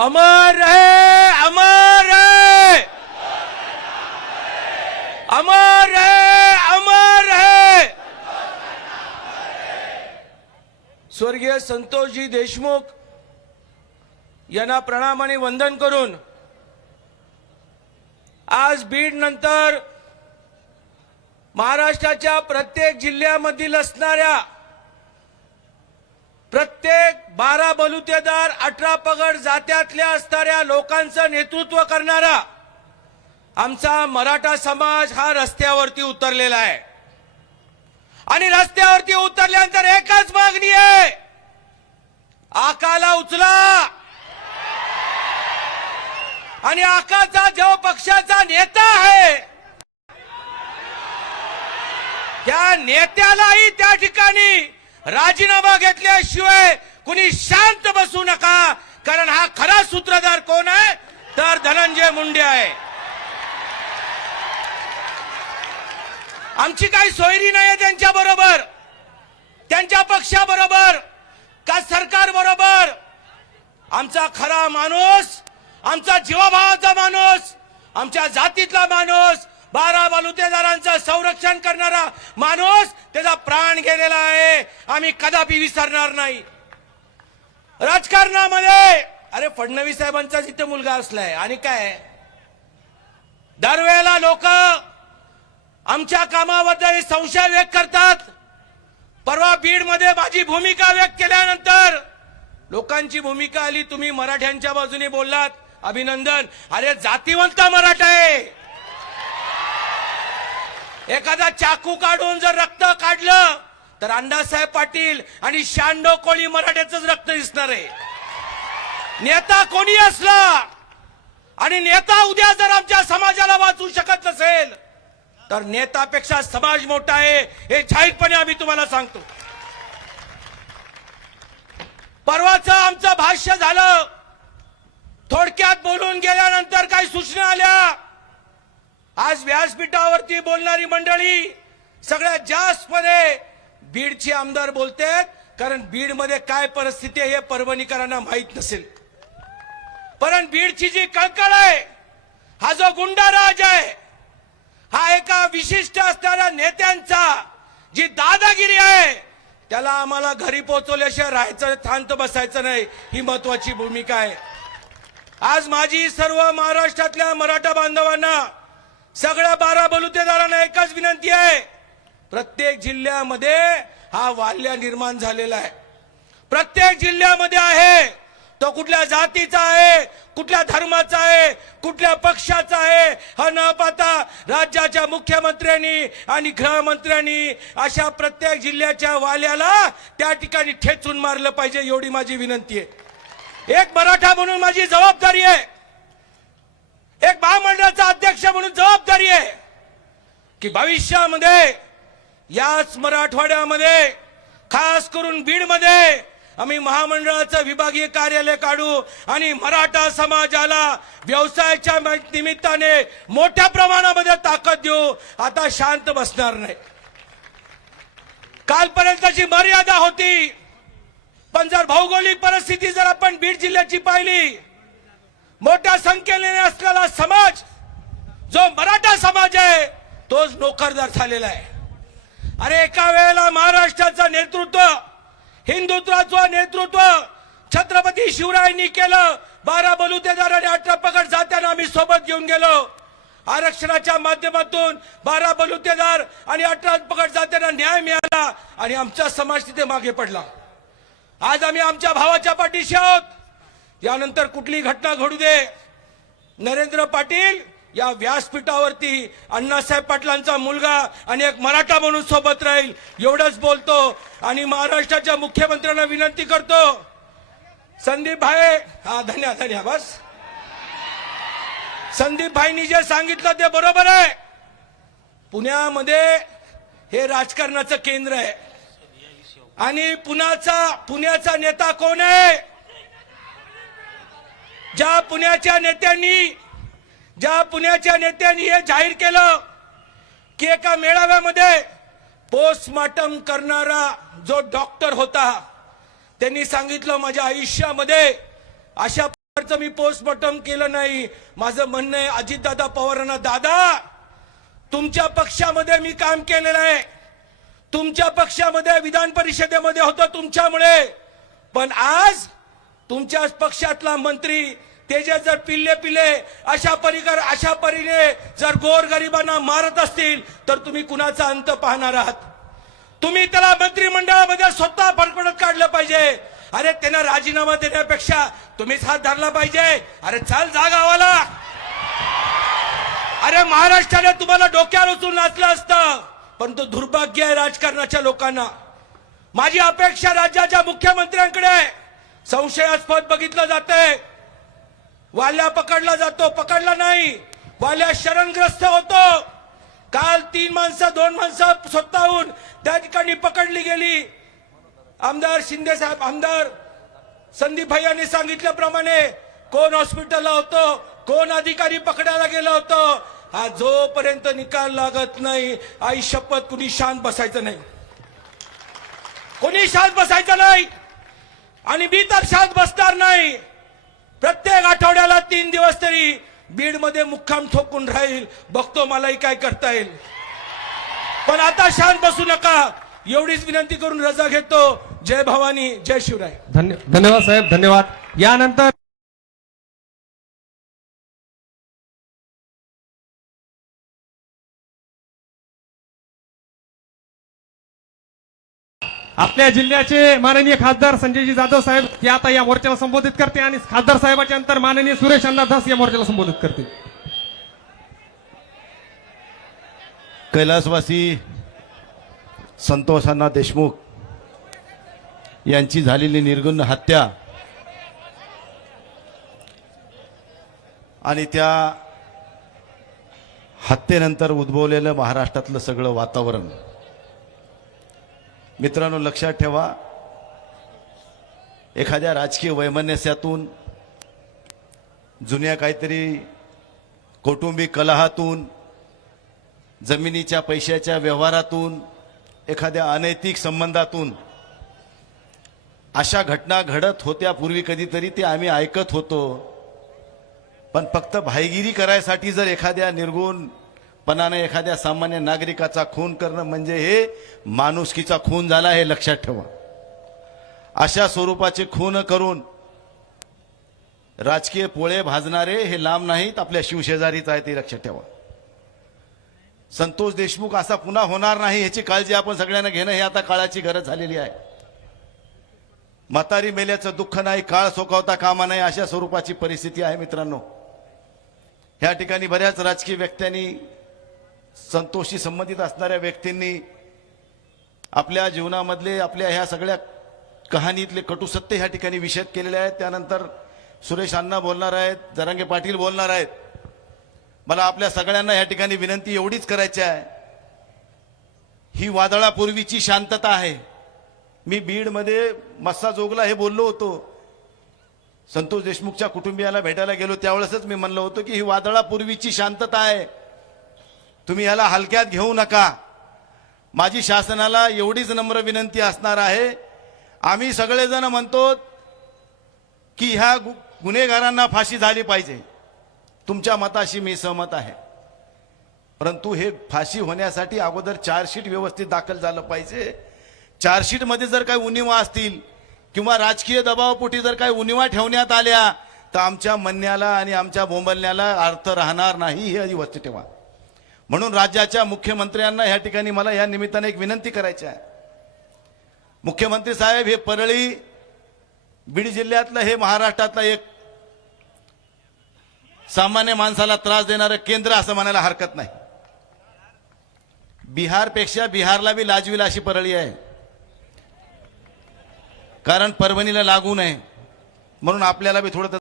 अमर रहे, अमर रहे, अमर रहे, अमर रहे। स्वर्गीय संतोषजी देशमुख यांना प्रणाम आणि वंदन करून आज बीड नंतर महाराष्ट्राच्या प्रत्येक जिल्ह्यामधील असणाऱ्या प्रत्येक 12 बलुतेदार 18 पगड जात्यातल्या असणाऱ्या लोकांचं नेतृत्व करणारा आमचा मराठा समाज हा रस्त्यावरती उतरलेला आहे। आणि रस्त्यावरती उतरल्यानंतर एकच मागणी आहे, आकाला उचला। आणि आकाचा जो पक्षाचा नेता आहे त्या नेत्यालाही त्या ठिकाणी राजीनामा घेतल्याशिवाय कुणी शांत बसू नका, कारण हा खरा सूत्रधार कोण आहे तर धनंजय मुंडे आहे। आमची काही सोयरी नाही त्यांच्या बरोबर, त्यांच्या पक्षाबरोबर का सरकार बरोबर। आमचा खरा माणूस, आमचा जीवाभावाचा माणूस, आमच्या जातीतला माणूस, 12 बलुतेदारांचं संरक्षण करणारा माणूस त्याचा प्राण गेलेला आहे, आम्ही कदापि विसरणार नाही। राजकारणामध्ये अरे फडणवीस साहेबांचा जिथे मुलगा असलाय आणि काय दरवेळेला लोक आमच्या कामाबद्दल संशय व्यक्त करतात। परवा बीड मध्ये माझी भूमिका व्यक्त केल्यानंतर लोकांची भूमिका आली, तुम्ही मराठ्यांच्या बाजूने बोललात, अभिनंदन। अरे जातीवंत मराठा आहे, एखादा चाकू काढून जर रक्त काढलं तर अण्णासाहेब पाटील आणि 96 कोळी मराठ्याचंच रक्त दिसणार आहे। नेता कोणी असला आणि नेता उद्या जर आमच्या समाजाला वाचवू शकत नसेल तर नेत्यापेक्षा समाज मोठा आहे, हे जाहीरपणे आम्ही तुम्हाला सांगतो। परवाचं आमचं भाष्य झालं, थोडक्यात बोलून गेल्यानंतर काही सूचना आल्या। आज व्यासपीठावरती बोलणारी मंडळी सगळ्यात जास्तपणे बीडचे आमदार बोलतात, कारण बीडमध्ये काय परिस्थिती आहे हे परभणीकरांना माहित नसेल। पण बीडची जी कळकळ आहे, हा जो गुंडाराज आहे, हा एका विशिष्ट असणाऱ्या नेत्यांचा जी दादागिरी आहे त्याला आम्हाला घरी पोहोचवल्याशिवाय राहायचं, शांत बसायचं नाही, ही महत्वाची भूमिका आहे। आज माझी सर्व महाराष्ट्रातल्या मराठा बांधवांना, सगळ्या 12 बलुतेदारांना एकच विनंती आहे, प्रत्येक जिल्ह्यामध्ये हा वाल्य निर्माण झालेला आहे। प्रत्येक जिल्ह्यामध्ये आहे, तो कुठल्या जातीचा आहे, कुठल्या धर्माचा आहे, कुठल्या पक्षाचा आहे हा न पाहता राज्याच्या मुख्यमंत्र्यांनी आणि गृहमंत्र्यांनी अशा प्रत्येक जिल्ह्याच्या वाल्याला त्या ठिकाणी ठेचून मारलं पाहिजे, एवढी माझी विनंती आहे। एक मराठा म्हणून माझी जबाबदारी आहे, एक महामंडळाचा अध्यक्ष म्हणून जबाबदारी आहे की भविष्यामध्ये याच मराठवाड्यामध्ये खास करून बीडमध्ये आम्ही महामंडळाचं विभागीय कार्यालय काढू आणि मराठा समाजाला व्यवसायाच्या निमित्ताने मोठ्या प्रमाणामध्ये ताकद देऊ। आता शांत बसणार नाही। कालपर्यंतची मर्यादा होती, पण जर भौगोलिक परिस्थिती जर आपण बीड जिल्ह्याची पाहिली, मोठ्या संख्येने असलेला समाज जो मराठा समाज आहे तोच नोकरदार झालेला आहे। अरे एका वेळेला महाराष्ट्राचं नेतृत्व, हिंदुत्वाचं नेतृत्व छत्रपती शिवरायांनी केलं। 12 बलुतेदार आणि 18 पगड जात्यांना आम्ही सोबत घेऊन गेलो। आरक्षणाच्या माध्यमातून 12 बलुतेदार आणि 18 पगड जात्यांना न्याय मिळाला आणि आमचा समाज तिथे मागे पडला। आज आम्ही आमच्या भावाच्या पाठीशी आहोत। यानंतर कुठली घटना घडू दे, नरेंद्र पाटील या व्यासपीठावरती अण्णासाहेब पाटलांचा मुलगा आणि एक मराठा म्हणून सोबत राहील, एवढंच बोलतो। आणि महाराष्ट्राच्या मुख्यमंत्र्यांना विनंती करतो, संदीप भाई, हा धन्य बस, संदीप भाईंनी जे सांगितलं ते बरोबर आहे। पुण्यामध्ये हे राजकारणाचं केंद्र आहे आणि पुण्याचा नेता कोण आहे? ज्या पुण्याच्या नेत्यांनी हे जाहीर केलं की एका मेळाव्यामध्ये पोस्टमार्टम करणारा जो डॉक्टर होता त्यांनी सांगितलं, माझ्या आयुष्यामध्ये अशा पवारांचं मी पोस्टमॉर्टम केलं नाही. माझं म्हणणं आहे अजितदादा पवारांना, दादा तुमच्या पक्षामध्ये मी काम केलेलं आहे, तुमच्या पक्षामध्ये विधान परिषदेमध्ये होतं तुमच्यामुळे, पण आज तुमच्या पक्षातला मंत्री त्याचे जर पिल्ले अशा परीने जर गोरगरिबांना मारत असतील तर तुम्ही कुणाचा अंत पाहणार आहात? तुम्ही त्याला मंत्रिमंडळामध्ये स्वतः फडफडत काढलं पाहिजे. अरे त्यांना राजीनामा देण्यापेक्षा तुम्हीच हात धरला पाहिजे. अरे चाल जा गावाला. अरे महाराष्ट्राने तुम्हाला डोक्यावर उचलून नाचलं असतं, पण तो दुर्भाग्य आहे राजकारणाच्या लोकांना. माझी अपेक्षा राज्याच्या मुख्यमंत्र्यांकडे आहे. संशयास्पद बघितलं जातंय, वाल्या पकडला जातो, पकडला नाही, वाल्या शरणग्रस्त होतो. काल 2 माणसं स्वतःहून त्या ठिकाणी पकडली गेली. आमदार शिंदे साहेब, आमदार संदीप भाई यांनी सांगितल्याप्रमाणे कोण हॉस्पिटलला होतो, कोण अधिकारी पकडायला गेलं होतं. हा जोपर्यंत निकाल लागत नाही, आई शपथ कुणी शांत बसायचं नाही, कोणी शांत बसायचं नाही. आणि मी तर शांत बसणार नाही. प्रत्येक आठवड्याला 3 दिवस तरी बीडमध्ये मुक्काम ठोकून राहील. बघतो मलाही काय करता येईल, पण आता शांत बसू नका एवढीच विनंती करून रजा घेतो. जय भवानी, जय शिवराय. धन्यवाद साहेब, धन्यवाद. यानंतर आपल्या जिल्ह्याचे माननीय खासदार संजयजी जाधव साहेब ते आता या मोर्चाला संबोधित करते आणि खासदार साहेबाच्या नंतर माननीय सुरेश अण्णा धस या मोर्चाला संबोधित करते. कैलासवासी संतोष अण्णा देशमुख यांची झालेली निर्गुण हत्या आणि त्या हत्येनंतर उद्भवलेलं महाराष्ट्रातलं सगळं वातावरण, मित्रांनो लक्षात ठेवा, एखाद्या राजकीय वैमनस्यातून, जुन्या काहीतरी कौटुंबिक कलहातून, जमिनीच्या पैशाच्या व्यवहारातून, एखाद्या अनैतिक संबंधातून अशा घटना घडत होत्या पूर्वी. कधीतरी ते आम्ही ऐकत होतो, पण फक्त भाईगिरी करायसाठी जर एखाद्या निर्गुणपणाने एखाद्या सामान्य नागरिकाचा खून करणं म्हणजे हे माणुसकीचा खून झाला, हे लक्षात ठेवा. अशा स्वरूपाचे खून करून राजकीय पोळे भाजणारे हे लांब नाहीत, आपल्या शिवशेजारीच आहे, ते लक्षात ठेवा. संतोष देशमुख असा पुन्हा होणार नाही याची काळजी आपण सगळ्यांना घेणं हे आता काळाची गरज झालेली आहे. म्हातारी मेल्याचं दुःख नाही, काळ सोकावता कामा नाही, अशा स्वरूपाची परिस्थिती आहे. मित्रांनो, ह्या ठिकाणी बऱ्याच राजकीय व्यक्त्यांनी, संतोषशी संबंधित असणाऱ्या व्यक्तींनी आपल्या जीवनामधले, आपल्या ह्या सगळ्या कहाणीतले कटू सत्य ह्या ठिकाणी विशद केलेले आहेत. त्यानंतर सुरेश अण्णा बोलणार आहेत, जरांगे पाटील बोलणार आहेत. मला आपल्या सगळ्यांना ह्या ठिकाणी विनंती एवढीच करायची आहे, ही वादळापूर्वीची शांतता आहे. मी बीडमध्ये मस्सा जोगला हे बोललो होतो, संतोष देशमुखच्या कुटुंबियाला भेटायला गेलो त्यावेळेसच मी म्हणलं होतं की ही वादळापूर्वीची शांतता आहे, तुम्ही याला हलक्यात घेऊ नका. माझी शासनाला एवढीच नम्र विनंती असणार आहे, आम्ही सगळेजण म्हणतो की ह्या गुन्हेगारांना फाशी झाली पाहिजे, तुमच्या मताशी मी सहमत आहे, परंतु हे फाशी होण्यासाठी अगोदर चार्जशीट व्यवस्थित दाखल झालं पाहिजे. चार्जशीटमध्ये जर काही उणिवा असतील किंवा राजकीय दबावापोटी जर काही उणिवा ठेवण्यात आल्या तर आमच्या म्हणण्याला आणि आमच्या बोंबलण्याला अर्थ राहणार नाही, ही अवस्था ठेवा. म्हणून राज्याच्या मुख्यमंत्र्यांना ह्या ठिकाणी मला या निमित्ताने एक विनंती करायची आहे. मुख्यमंत्री साहेब, हे परळी बीड जिल्ह्यातलं, हे महाराष्ट्रातलं एक सामान्य माणसाला त्रास देणारं केंद्र असं म्हणायला हरकत नाही. बिहारपेक्षा बिहारला बी लाजविल अशी परळी आहे, कारण परभणीला लागू नये म्हणून आपल्याला बी थोडं